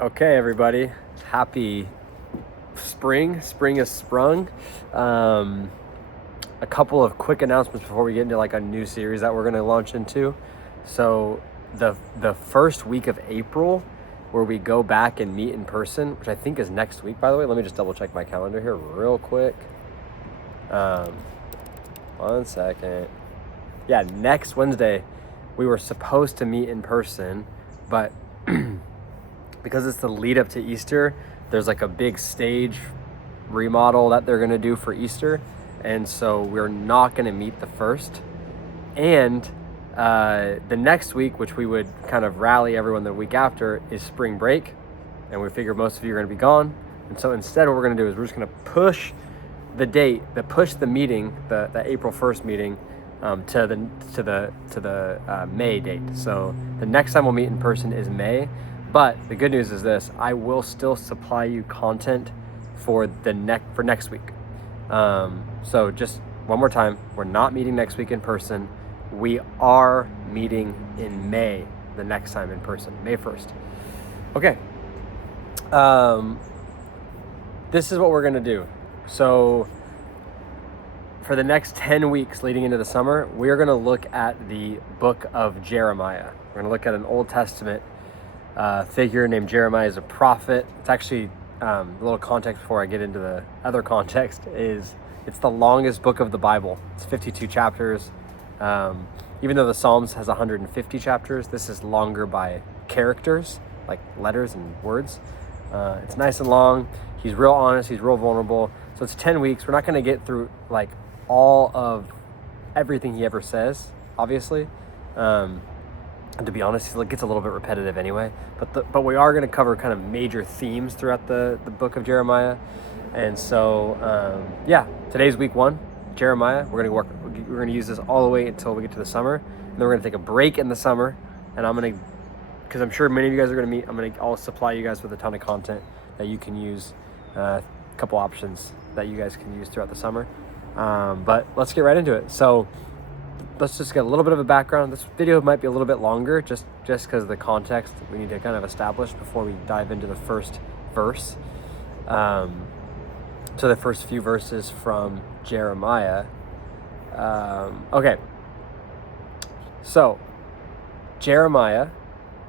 Okay, everybody. Happy spring. Spring has sprung. A couple of quick announcements before we get into like a new series that we're going to launch into. So the first week of April, where we go back and meet in person, which I think is next week, by the way. Let me just double check my calendar here real quick. 1 second. Yeah, next Wednesday, we were supposed to meet in person, but because it's the lead up to Easter, there's like a big stage remodel that they're going to do for Easter. And so we're not going to meet the first. And the next week, which we would kind of rally everyone the week after, is spring break. And we figure most of you are going to be gone. And so instead, what we're going to do is we're just going to push the date, push the meeting, the April 1st meeting, to the May date. So the next time we'll meet in person is May. But the good news is this: I will still supply you content for next week. So just one more time, we're not meeting next week in person. We are meeting in May, the next time in person, May 1st. Okay. This is what we're gonna do. So for the next 10 weeks leading into the summer, we're gonna look at the book of Jeremiah. We're gonna look at an Old Testament figure named Jeremiah. Is a prophet. It's actually a little context before I get into the other context is it's the longest book of the Bible. It's 52 chapters. Even though the Psalms has 150 chapters, this is longer by characters, like letters and words. It's nice and long. He's real honest. He's real vulnerable. So it's 10 weeks. We're not going to get through like all of everything he ever says, obviously. And to be honest, it gets a little bit repetitive anyway. But we are going to cover kind of major themes throughout the book of Jeremiah. And so, today's week 1, Jeremiah. We're going to use this all the way until we get to the summer. And then we're going to take a break in the summer. And because I'm sure many of you guys are going to meet, I'll supply you guys with a ton of content that you can use, a couple options that you guys can use throughout the summer. But let's get right into it. So let's just get a little bit of a background. This video might be a little bit longer just because of the context we need to kind of establish before we dive into the first verse. So the first few verses from Jeremiah. Okay. So Jeremiah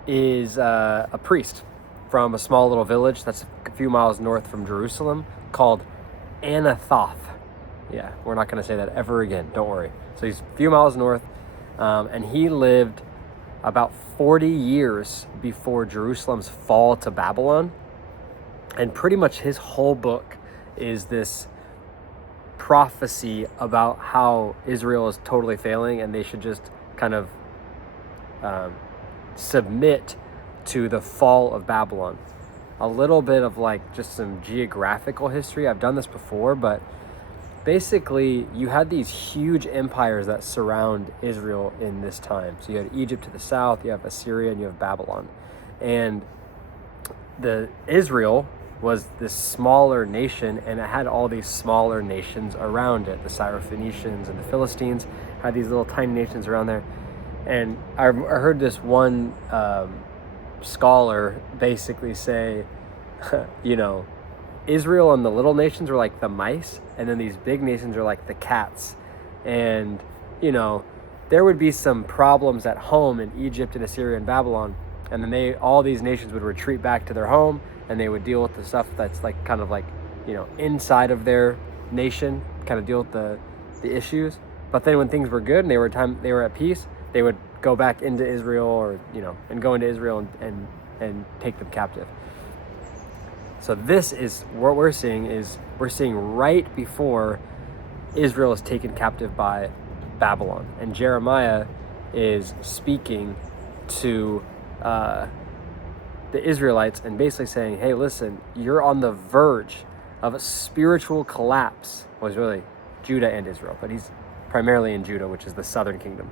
is a priest from a small little village that's a few miles north from Jerusalem called Anathoth. Yeah, we're not going to say that ever again. Don't worry. So he's a few miles north, and he lived about 40 years before Jerusalem's fall to Babylon. And pretty much his whole book is this prophecy about how Israel is totally failing and they should just kind of submit to the fall of Babylon. A little bit of like just some geographical history. I've done this before, but basically you had these huge empires that surround Israel in this time. So you had Egypt to the south, you have Assyria, and you have Babylon. And Israel was this smaller nation, and it had all these smaller nations around it. The Syrophoenicians and the Philistines had these little tiny nations around there. And I heard this one scholar basically say, Israel and the little nations were like the mice, and then these big nations are like the cats. And, there would be some problems at home in Egypt and Assyria and Babylon, and then all these nations would retreat back to their home, and they would deal with the stuff that's like kind of like, inside of their nation, kind of deal with the issues. But then when things were good and they were at peace, they would go back into Israel or, and go into Israel and take them captive. So this is what we're seeing right before Israel is taken captive by Babylon. And Jeremiah is speaking to the Israelites and basically saying, hey, listen, you're on the verge of a spiritual collapse. Well, it's really Judah and Israel, but he's primarily in Judah, which is the southern kingdom.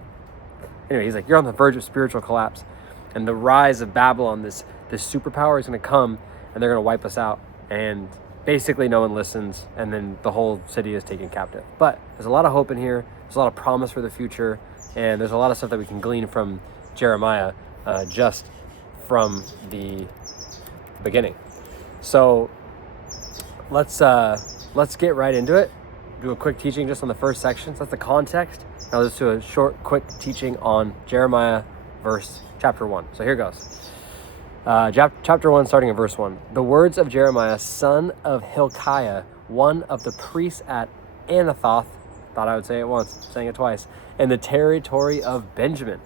Anyway, he's like, you're on the verge of spiritual collapse. And the rise of Babylon, this superpower, is going to come, and they're going to wipe us out. And basically no one listens, and then the whole city is taken captive. But there's a lot of hope in here. There's a lot of promise for the future. And there's a lot of stuff that we can glean from Jeremiah just from the the beginning. So let's get right into it. Do a quick teaching just on the first section. So that's the context. Now let's do a short, quick teaching on Jeremiah chapter 1. So here goes. Chapter 1, starting in verse 1. The words of Jeremiah, son of Hilkiah, one of the priests at Anathoth, thought I would say it once, saying it twice, in the territory of Benjamin.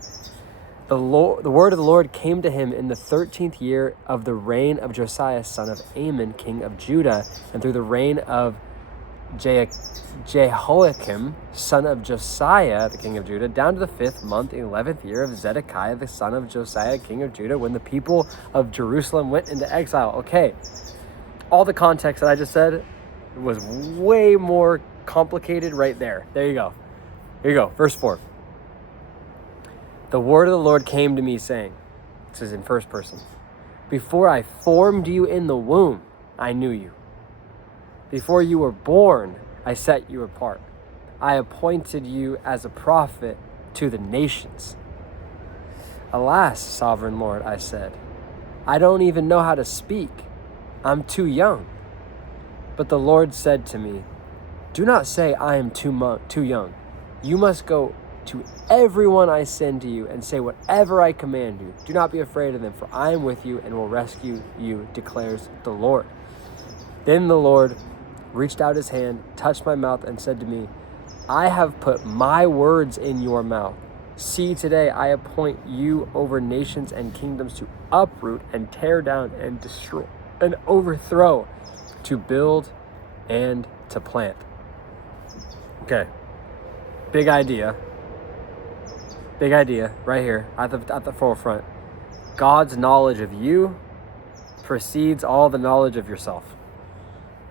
The word of the Lord came to him in the 13th year of the reign of Josiah, son of Amon, king of Judah, and through the reign of Jehoiakim, son of Josiah, the king of Judah, down to the 5th month, 11th year of Zedekiah, the son of Josiah, king of Judah, when the people of Jerusalem went into exile. Okay, all the context that I just said was way more complicated right there. There you go. Here you go. Verse 4. The word of the Lord came to me saying, this is in first person, before I formed you in the womb, I knew you. Before you were born, I set you apart. I appointed you as a prophet to the nations. Alas, sovereign Lord, I said, I don't even know how to speak. I'm too young. But the Lord said to me, do not say I am too young. You must go to everyone I send to you and say whatever I command you. Do not be afraid of them, for I am with you and will rescue you, declares the Lord. Then the Lord reached out his hand, touched my mouth, and said to me, I have put my words in your mouth. See, today I appoint you over nations and kingdoms to uproot and tear down and destroy and overthrow, to build and to plant. Okay, big idea right here at the forefront. God's knowledge of you precedes all the knowledge of yourself.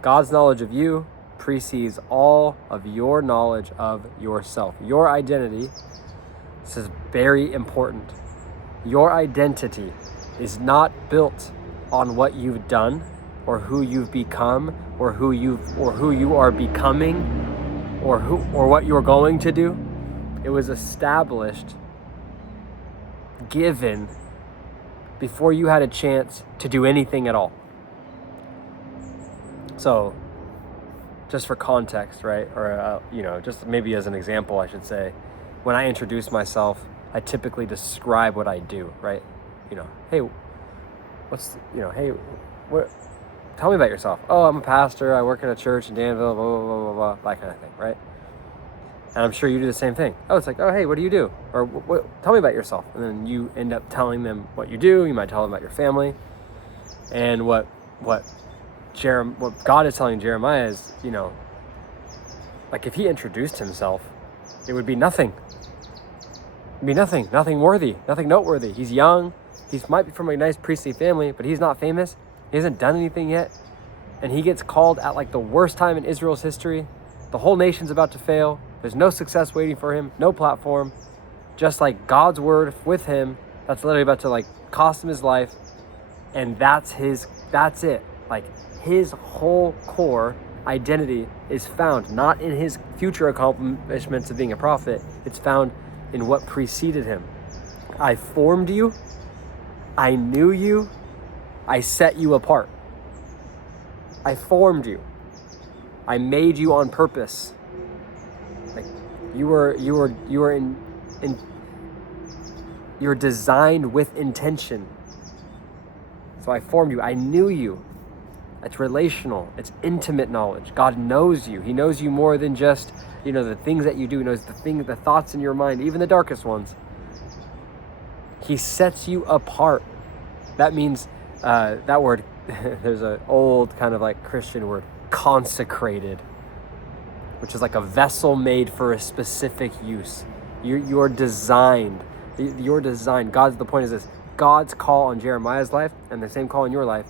God's knowledge of you precedes all of your knowledge of yourself. Your identity, this is very important. Your identity is not built on what you've done or who you've become or who you are becoming or what you're going to do. It was established, given before you had a chance to do anything at all. So, just for context, right? Or, just maybe as an example, I should say, when I introduce myself, I typically describe what I do, right? Hey, tell me about yourself. Oh, I'm a pastor. I work in a church in Danville, blah, blah, blah, blah, blah, that kind of thing, right? And I'm sure you do the same thing. Oh, it's like, oh, hey, what do you do? Or tell me about yourself. And then you end up telling them what you do. You might tell them about your family. And what God is telling Jeremiah is, like if he introduced himself, it would be nothing. It'd be nothing worthy, nothing noteworthy. He's young. He might be from a nice priestly family, but he's not famous. He hasn't done anything yet. And he gets called at like the worst time in Israel's history. The whole nation's about to fail. There's no success waiting for him, no platform. Just like God's word with him, that's literally about to like cost him his life. And that's it. Like his whole core identity is found not in his future accomplishments of being a prophet. It's found in what preceded him. I formed you. I knew you. I set you apart. I formed you. I made you on purpose. Like you're designed with intention. So I formed you. I knew you. It's relational. It's intimate knowledge. God knows you. He knows you more than just, the things that you do. He knows the thoughts in your mind, even the darkest ones. He sets you apart. That means that word, there's an old kind of like Christian word, consecrated, which is like a vessel made for a specific use. You're designed. You're designed. The point is this. God's call on Jeremiah's life and the same call in your life,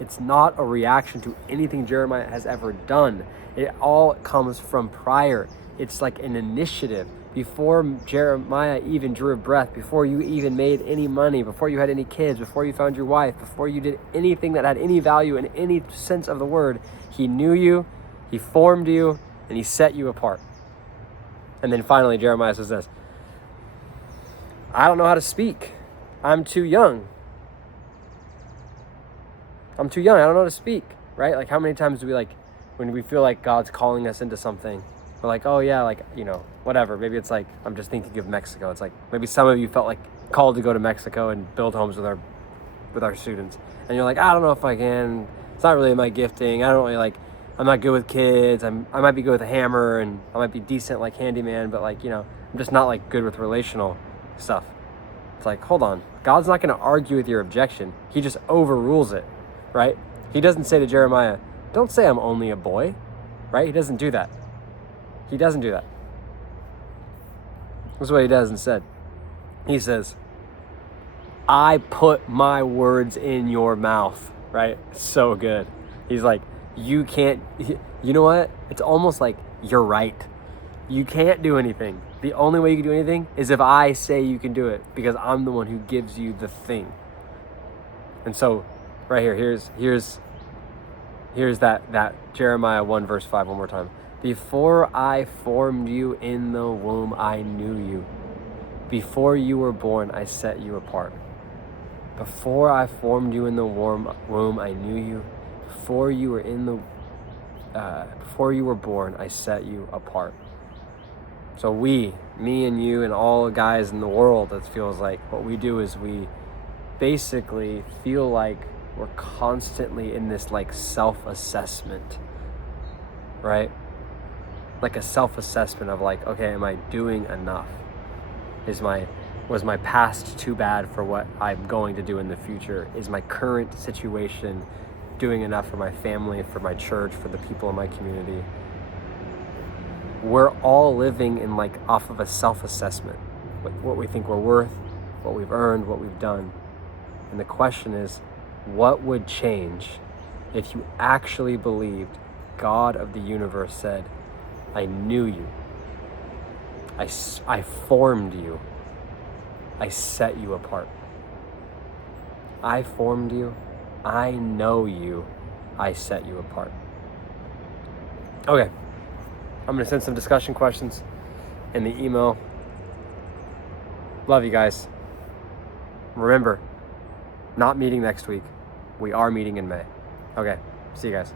it's not a reaction to anything Jeremiah has ever done. It all comes from prior. It's like an initiative. Before Jeremiah even drew a breath, before you even made any money, before you had any kids, before you found your wife, before you did anything that had any value in any sense of the word, he knew you, he formed you, and he set you apart. And then finally, Jeremiah says this, I don't know how to speak. I'm too young. I'm too young. I don't know how to speak, right? Like, how many times do we, like, when we feel like God's calling us into something, we're like, oh yeah, like, you know, whatever. Maybe it's like, I'm just thinking of Mexico. It's like, maybe some of you felt like called to go to Mexico and build homes with our students. And you're like, I don't know if I can. It's not really my gifting. I don't really like, I'm not good with kids. I might be good with a hammer, and I might be decent like handyman, but like, you know, I'm just not like good with relational stuff. It's like, hold on. God's not going to argue with your objection. He just overrules it, right? He doesn't say to Jeremiah, don't say I'm only a boy, right? He doesn't do that. He doesn't do that. This is what he does instead. He says, I put my words in your mouth, right? So good. He's like, you can't, you know what? It's almost like you're right. You can't do anything. The only way you can do anything is if I say you can do it, because I'm the one who gives you the thing. And so right here, here's that Jeremiah 1 verse 5 one more time. Before I formed you in the womb, I knew you. Before you were born, I set you apart. Before I formed you in the womb, I knew you. Before you were born, I set you apart. So me and you and all guys in the world, it feels like what we do is we basically feel like we're constantly in this like self-assessment, right? Like a self-assessment of like, okay, am I doing enough? Was my past too bad for what I'm going to do in the future? Is my current situation doing enough for my family, for my church, for the people in my community? We're all living in like off of a self-assessment, what we think we're worth, what we've earned, what we've done. And the question is, what would change if you actually believed God of the universe said, I knew you, I formed you, I set you apart. I formed you, I know you, I set you apart. Okay, I'm gonna send some discussion questions in the email. Love you guys. Remember, not meeting next week. We are meeting in May. Okay, see you guys.